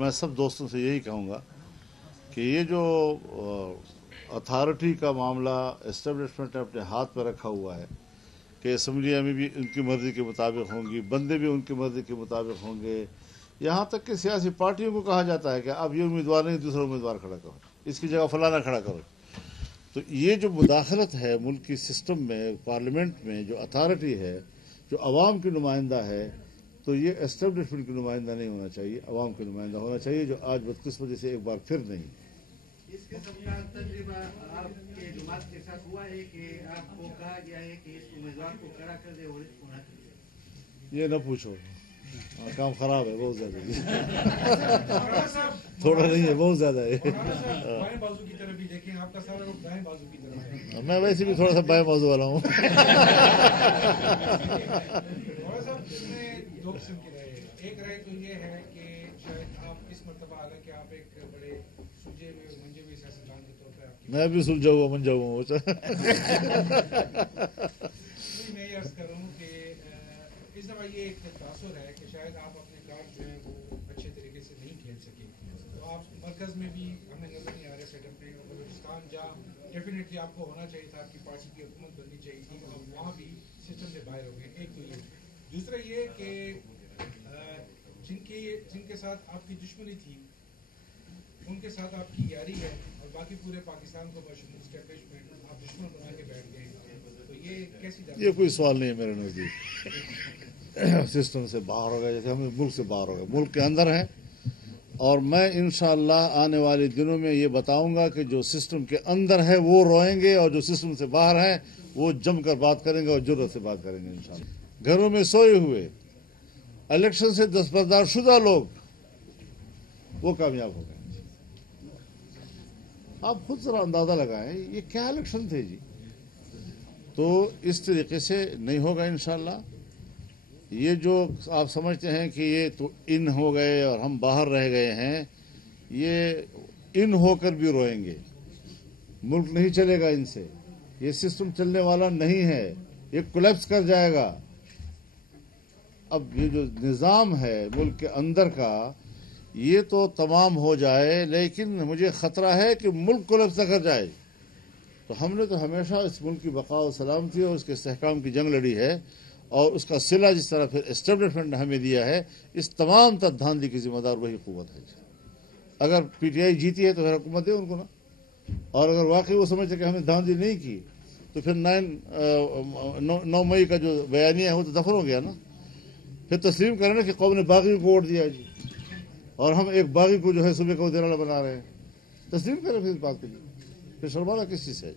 मैं सब दोस्तों से यही कहूँगा कि ये जो अथॉरिटी का मामला एस्टेब्लिशमेंट ने अपने हाथ पर रखा हुआ है कि असम्बलियाँ में भी उनकी मर्ज़ी के मुताबिक होंगी, बंदे भी उनकी मर्ज़ी के मुताबिक होंगे, यहाँ तक कि सियासी पार्टियों को कहा जाता है कि अब ये उम्मीदवार नहीं दूसरा उम्मीदवार खड़ा करो, इसकी जगह फलाना खड़ा करो। तो ये जो मुदाखलत है मुल्क की सिस्टम में, पार्लियामेंट में जो अथॉरिटी है, जो अवाम की नुमाइंदा है, तो ये एस्टेब्लिशमेंट की नुमाइंदा नहीं होना चाहिए, अवाम की नुमाइंदा होना चाहिए, जो आज बदकिस्मती से एक बार फिर नहीं। इस किस्म का तजर्बा आपके जमात के साथ हुआ है कि आपको कहा गया है कि इस उम्मीदवार को खड़ा कर दे और इसको ना कर दे? ये न पूछो, काम खराब है बहुत ज्यादा। थोड़ा नहीं है, बहुत ज्यादा है। बाएं बाजू की तरफ भी देखें, आपका सारा लोग दाएं बाजू की तरफ है। मैं वैसे भी थोड़ा सा बाएं बाजू वाला हूँ। दो किस्म की राय है। एक राय तो ये है कि शायद आप इस मरतबा, हालांकि आप एक बड़े सुलझे हुए मंजे हुए सियासतदान के तौर पर आपकी, मैं भी सुलझा हुआ मंजा हुआ हूँ। मैं ये अर्ज कर रहा हूँ कि इस दफ़ा ये एक तासुर है कि शायद आप अपने कार्ड जो है वो अच्छे तरीके से नहीं खेल सके। तो आप मरकज़ में भी हमें नजर नहीं आ रहे सेटअप में, और बलूचिस्तान जहाँ डेफिनेटली आपको होना चाहिए था, आपकी पार्टी की हुकूमत बननी चाहिए थी, और वहाँ भी सिस्टम से बाहर हो गए। एक तो ये, दूसरा ये कि जिनके साथ आपकी दुश्मनी थी उनके साथ आपकी यारी है, और बाकी पूरे पाकिस्तान को बशमूल एस्टेब्लिशमेंट आप दुश्मन बना के बैठ गए। तो ये कैसी ये कोई सवाल नहीं है मेरे नज़दीक। सिस्टम से बाहर हो गए, जैसे हम मुल्क से बाहर हो गए, मुल्क के अंदर हैं। और मैं इंशाअल्लाह आने वाले दिनों में ये बताऊंगा कि जो सिस्टम के अंदर है वो रोएंगे, और जो सिस्टम से बाहर है वो जमकर बात करेंगे और जुर्रत से बात करेंगे इंशाअल्लाह। घरों में सोए हुए इलेक्शन से दस्तबरदार शुदा लोग वो कामयाब हो गए। आप खुद जरा अंदाजा लगाएं ये क्या इलेक्शन थे जी। तो इस तरीके से नहीं होगा इंशाअल्लाह। ये जो आप समझते हैं कि ये तो इन हो गए और हम बाहर रह गए हैं, ये इन होकर भी रोएंगे। मुल्क नहीं चलेगा इनसे, ये सिस्टम चलने वाला नहीं है, ये कोलैप्स कर जाएगा। अब ये जो निज़ाम है मुल्क के अंदर का, ये तो तमाम हो जाए, लेकिन मुझे ख़तरा है कि मुल्क कोलैप्स न कर जाए। तो हमने तो हमेशा इस मुल्क की बका और सलामती और उसके इस्तेहकाम की जंग लड़ी है, और उसका सिला जिस तरह फिर एस्टेब्लिशमेंट ने हमें दिया है, इस तमाम तक धांधली की जिम्मेदार वही कुव्वत है। अगर पीटीआई जीती है तो फिर हुकूमत दे उनको ना, और अगर वाकई वो समझते कि हमने धांधली नहीं की तो फिर 9 मई का जो बयानिया है वो तो दफन हो गया ना। फिर तस्लीम करें ना कि कौम ने बागी को वोट दिया जी, और हम एक बागी को जो है सुबह को देने वाला बना रहे हैं। तस्लीम करें फिर इस बात के लिए, फिर शर्माना किस चीज़ है।